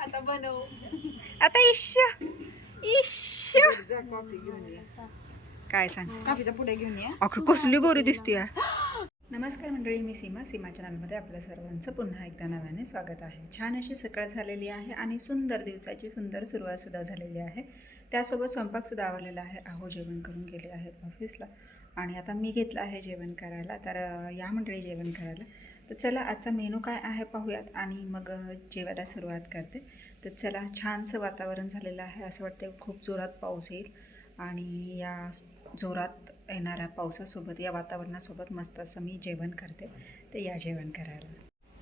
आता बनव आता इश्य कॉफी घेऊन ये. काय सांग कॉफीच्या पुढे घेऊन ये. अख्खी कसली गोरी दिसते. नमस्कार मंडळी, मी सीमा चॅनलमध्ये आपल्या सर्वांचं पुन्हा एकदा नव्याने स्वागत आहे. छान अशी सकाळ झालेली आहे आणि सुंदर दिवसाची सुंदर सुरुवातसुद्धा झालेली आहे. त्यासोबत स्वयंपाकसुद्धा आवरलेला आहे. अहो जेवण करून गेले आहेत ऑफिसला आणि आता मी घेतलं आहे जेवण करायला. तर या मंडळी जेवण करायला. तर चला आजचा मेनू काय आहे पाहूयात आणि मग जेवायला सुरुवात करते. तर चला, छानसं वातावरण झालेलं आहे. असं वाटतं खूप जोरात पाऊस येईल आणि या जोरात येणाऱ्या पावसासोबत या वातावरणासोबत मस्त असं मी जेवण करते. तर या जेवण करायला.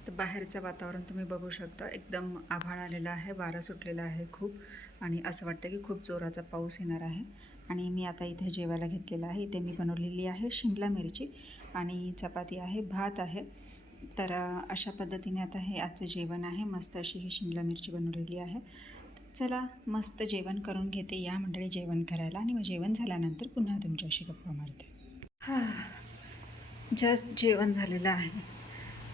तर बाहेरचं वातावरण तुम्ही बघू शकता. एकदम आभाळ आलेलं आहे, वारं सुटलेलं आहे खूप आणि असं वाटतं की खूप जोराचा पाऊस येणार आहे. आणि मी आता इथे जेवायला घेतलेलं आहे. इथे मी बनवलेली आहे शिमला मिरची आणि चपाती आहे, भात आहे. तर अशा पद्धतीने आता हे आजचं जेवण आहे. मस्त अशी ही शिमला मिरची बनवलेली आहे. चला मस्त जेवण करून घेते. या मंडळी जेवण करायला आणि मग जेवण झाल्यानंतर पुन्हा तुमच्याशी गप्पा मारते. जस्ट जेवण झालेलं आहे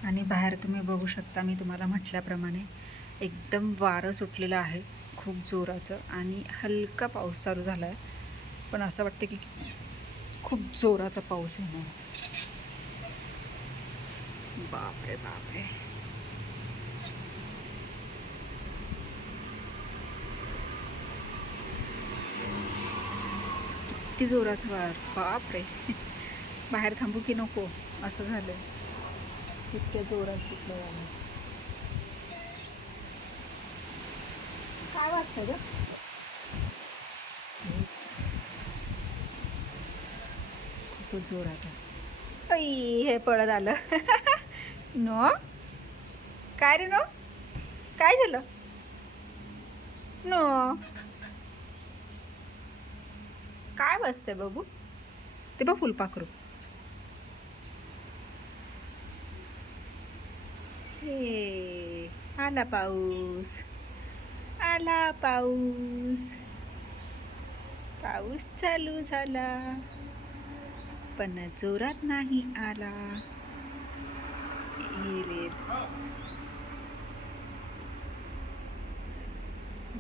आणि बाहेर तुम्ही बघू शकता. मी तुम्हाला म्हटल्याप्रमाणे एकदम वारं सुटलेलं आहे खूप जोराचं आणि हलका पाऊस चालू झाला आहे. पण असं वाटतं की खूप जोराचा पाऊस येणार. बापरे बापरे, किती जोराचं वार. बापरे, बाहेर थांबू की नको असं झालं. इतक्या जोरात सुटलं वारं. काय वाजतं ग? खूप जोरात. हे पळत आलं. नो, काय रे नो, काय झालं? नो, काय बसते बघू? ते बघ फुलपाखरू. हे आला पाऊस, आला पाऊस. पाऊस चालू झाला पण जोरात नाही आला.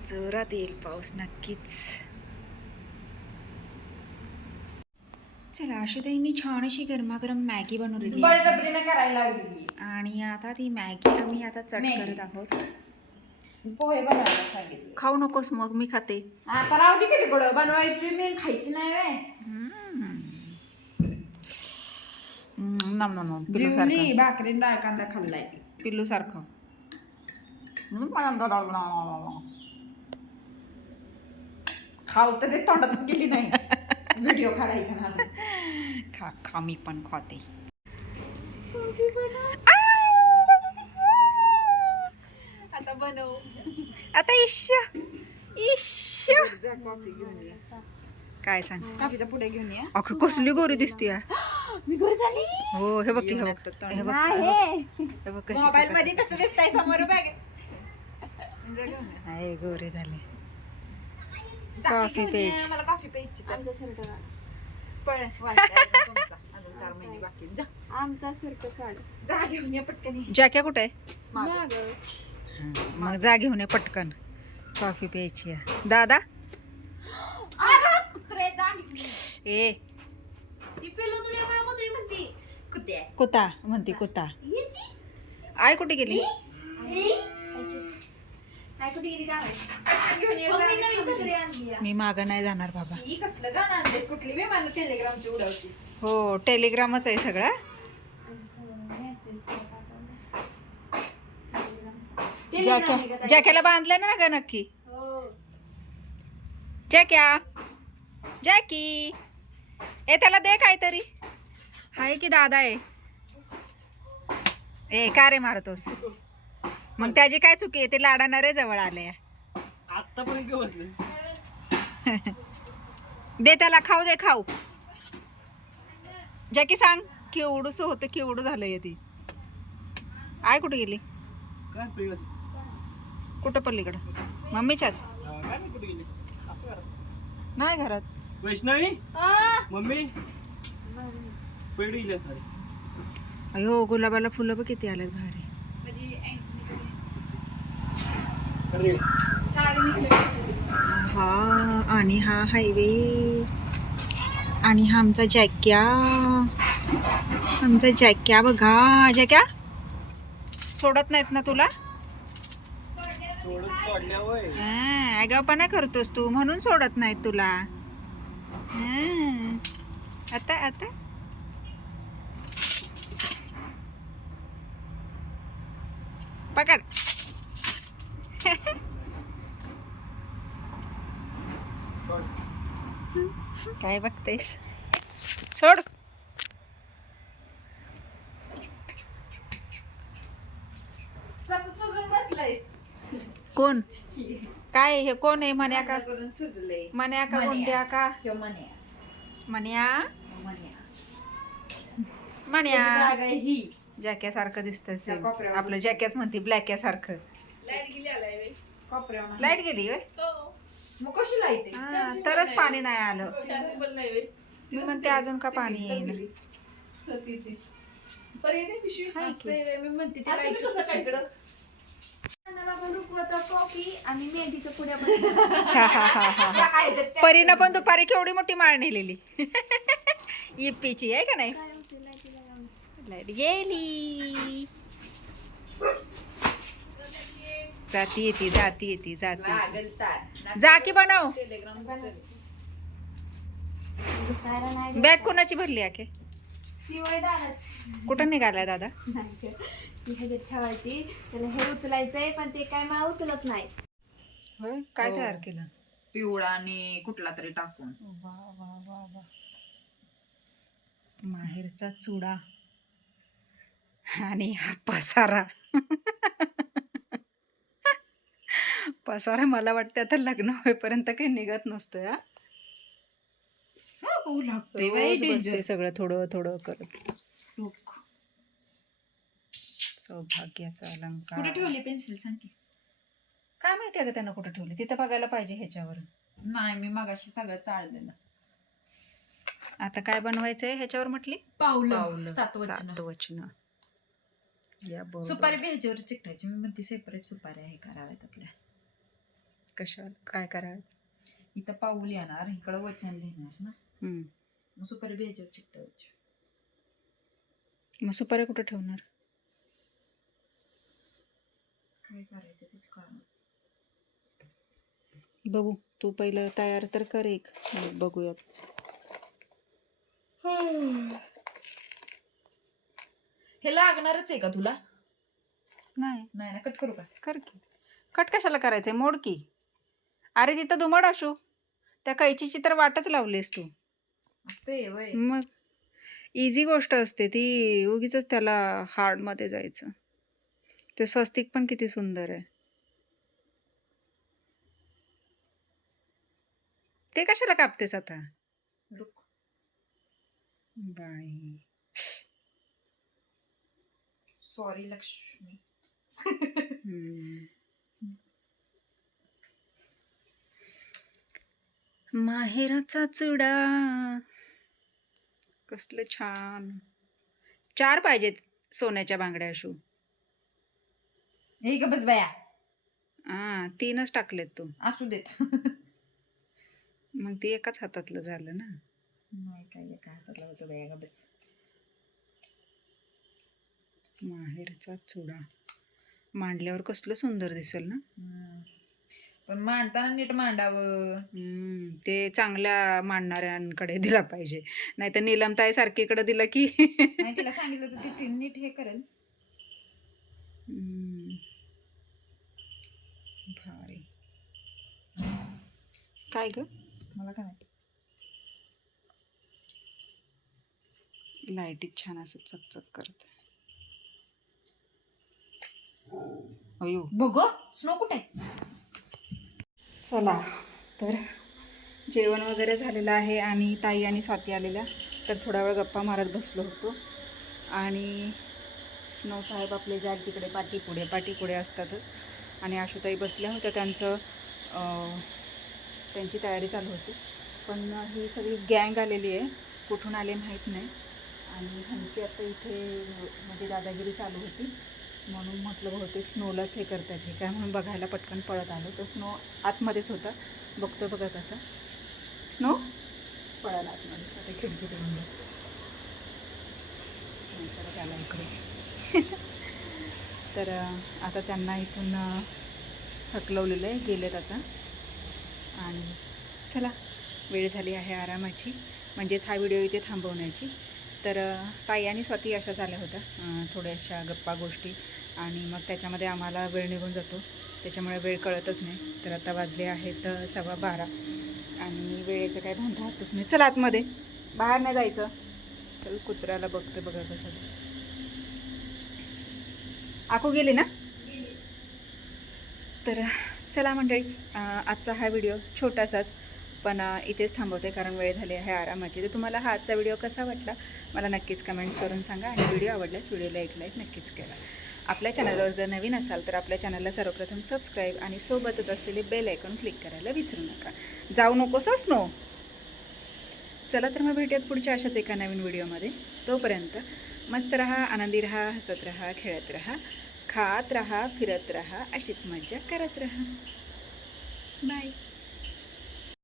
जोरात येईल पाऊस नक्कीच. चला, आशुताईंनी छान अशी गरमागरम मॅगी बनवलेली बळजबरीने करायला लावली आणि आता ती मॅगी आम्ही आता चट करत आहोत. पोहे बनवायला सांगितले. खाऊ नकोस मग, मी खाते. आता राहू दे कधी कुठं बनवायची, मी खायची नाही व्हय. जीवली भाकरी डाळ कांदा खाल्लाय पिल्लू सारखं. खाऊ तर ते तोंडातच गेली नाही. व्हिडिओ काढायचा ना. खा खा, मी पण खाते. आता बनव. आता इश्य कॉफी घेऊन ये. काय सांग कॉफीच्या पुढे घेऊन ये. अख्खी कसली गोरी दिसते. मी गोरी झाली. हो, हे बघ की, हे बघ कशी मोबाईल मध्ये तसं दिसतंय समोर बॅग. आहे गोरे झाले. कॉफी प्यायची. मला कॉफी प्यायची. अजून 4 महिने बाकी. जा, आमचा शर्ट काढ. जा घेऊन ये पटकन. जॅक्या कुठे आहे? मागं. मग जा घेऊन ये पटकन. कॉफी प्यायची आहे. दादा कुत्रे जा घेऊन ये. ए ती पिलू तुझ्या काय कुत्री म्हणती? कुत्या. कुता म्हणते, कुता. आय कुठे गेली? घेऊन ये, जा. मी मागं नाही जाणार बाबा. ही कसलं गाणं आणते? कुठली विमान टेलिग्रामची उडवतीस? हो, टेलिग्रामच आहे सगळं. जॅक्याला बांधलं ना ग नक्की? जॅकी ए, त्याला दे काहीतरी. आहे की दादा आहे? ए, का रे मारतोस? मग त्याची काय चुकी आहे? ते लाडाणारे जवळ आले. दे त्याला, खाऊ दे, खाऊ. जॅकी सांग, केवढूस होतं, केवढं झालंय ती. आय कुठे गेली? कुठं पलीकडं? मम्मीच्यात नाही, घरात. वैष्णवी मम्मी पेढी अयो गुलाबाला फुलं बघ किती आलेत भारी. हा आणि हा हायवे आणि हा आमचा जॅक्या. आमचा जॅक्या बघा. जॅक्या सोडत नाहीत ना तुला? आगाऊपणा करतोस तू म्हणून सोडत नाहीत तुला. आता आता पकड. काय बघतेस? सोड. कसं सुजून बसलायस? कोण? काय हे कोण आहे? म्हण्या का? करून सुजलंय. म्हण्या का गोंड्या का? मन्या म्हण्या मन्या म्हण्या जागा आहे ही. जॅक्यासारखं दिसतं सेम. कोपऱ्यावर आपलं जॅक्याच म्हणते ब्लॅक्यासारखं. लाईट गेली आलाय वे कोपऱ्यावर. लाईट गेली होय? मग कशी लाईट आहे? तरच पाणी नाही आलं. चार्जिंग पण नाही वे. मी म्हणते अजून का पाणी येईन. मी म्हणते ते लाईट कसं काय इकडं? आणि मेहंदीच्या पुड्या परीनं पण दुपारी केवढी मोठी माळ नेलेली. इप्पीची आहे का नाही? लाईट गेली. जाती येते जाती येते जाती. लागल तार. जा की बनव. टेलिग्राम बॅग कोणाची भरली आखे? कुठं निघालाय दादा? ठेवायची त्याला हे उचलायचंय पण ते काय मला उचलत नाही. होय काय हो. तयार केलं? पिवळा आणि कुठला तरी टाकून. वा वा वा वा. माहेरचा चुडा आणि हा पसारा. पसारा मला वाटतं आता लग्न होईपर्यंत काही निघत नसतो. या लागतोय रोज बसते सगळं थोडं थोडं करत. सौभाग्याचा कुठे अलंकार. ठेवली पेन्सिल सांग की? काय माहिती अगं त्यानं कुठं ठेवली? तिथं बघायला पाहिजे ह्याच्यावर. नाही मी मगाशी सगळं चाललेलं. आता काय बनवायचंय ह्याच्यावर म्हटली? पावलं. सात वचन. या बरोबर. सुपारी बी ह्याच्यावर चिकटायची. मी म्हणते सेपरेट सुपाऱ्या हे कराव्यात आपल्या. कशा काय करावं? इथं पाऊल येणार, इकडं वचन लिहिणार ना. मग सुपारी बी ह्याच्यावर चिकटायची. मग सुपाऱ्या कुठं ठेवणार? काय करायचं तेच कळणार. बघू तू पहिलं तयार तर कर एक. मग बघूयात. हे लागणारच आहे का तुला? नाही नाही ना, कट करू का? कर की. कट कशाला करायचंय? मोड की. अरे तिथं दुमड असू. त्या कैचीची तर वाटच लावलीस तू. असे वय. मग इझी गोष्ट असते ती. उगीच त्याला हार्ड मध्ये जायचं. ते स्वस्तिक पण किती सुंदर आहे. ते कशाला कापतेस आता? रुक. बाई सॉरी लक्ष्मी. माहेराचा चुडा कसलं छान. 4 पाहिजेत सोन्याच्या बांगड्या अशू. हे ग बस बाया. 3च टाकलेत तू. असू देत. मग ती एकाच हातातलं झालं ना. नाही काय काय हातातला होतं बाया ग बस. माहेरचा चुडा मांडल्यावर कसलं सुंदर दिसेल ना. पण मांडताना नीट मांडावं. ते चांगल्या मांडणाऱ्यांकडे दिला पाहिजे. नाही तर नीलमताई सारखीकडे दिलं की. नाही तिला सांगितलं तर ती नीट हे करेल. भारी. काय ग? मला काय माहिती. लाईटीत छान असं चकचक करत. अयो बघ स्नो कुठे आहे? चला तर जेवण वगैरे झालेलं आहे आणि ताई आणि स्वाती आलेल्या. तर थोडा वेळ गप्पा मारत बसलो होतो. आणि स्नो साहेब आपले जाल तिकडे पाठीपुढे असतातच. आणि आशुताई बसल्या होत्या. त्यांची तयारी चालू होती. पण ही सगळी गँग आलेली आहे. कुठून आले माहीत नाही. आणि ह्यांची आता इथे म्हणजे दादागिरी चालू होती, म्हणून म्हटलं बहुतेक स्नोलाच हे करतात हे काय म्हणून बघायला पटकन पळत आलो. तर स्नो आतमध्येच होता, बघतो बघा कसा स्नो पळाला आतमध्ये. आता खिडकीत येऊन बस परत आला इकडे. तर आता त्यांना इथून हकलवलेलं आहे, गेलेत आता. आणि चला वेळ झाली आहे आरामाची, म्हणजेच हा व्हिडिओ इथे थांबवण्याची. तर ताई आणि स्वाती अशा झाल्या होत्या थोड्याशा गप्पा गोष्टी, आणि मग त्याच्यामध्ये आम्हाला वेळ निघून जातो, त्याच्यामुळे वेळ कळतच नाही. तर आता वाजले आहेत 12:15 आणि वेळेचं काय भान राहतच नाही. चला आतमध्ये, बाहेर नाही जायचं. चल कुत्र्याला बघते बघा कसं. आकू गेली ना. तर चला मंडळी, आजचा हा व्हिडिओ छोटासाच पण इथेच थांबवते, कारण वेळ झाली आहे आरामाची. तर तुम्हाला हा आजचा व्हिडिओ कसा वाटला मला नक्कीच कमेंट्स करून सांगा, आणि व्हिडिओ आवडल्यास व्हिडिओला एक लाईक नक्कीच करा. आपल्या चॅनलवर जर नवीन असाल तर आपल्या चॅनलला सर्वप्रथम सबस्क्राईब आणि सोबतच असलेले बेल आयकॉन क्लिक करायला विसरू नका. जाऊ नकोस स्नो. चला तर मग भेटूयात पुढच्या अशाच एका नवीन व्हिडिओमध्ये. तोपर्यंत मस्त रहा, आनंदी रहा, हसत रहा, खेळत रहा, खात रहा, फिरत रहा, अशीच मज्जा करत रहा. बाय.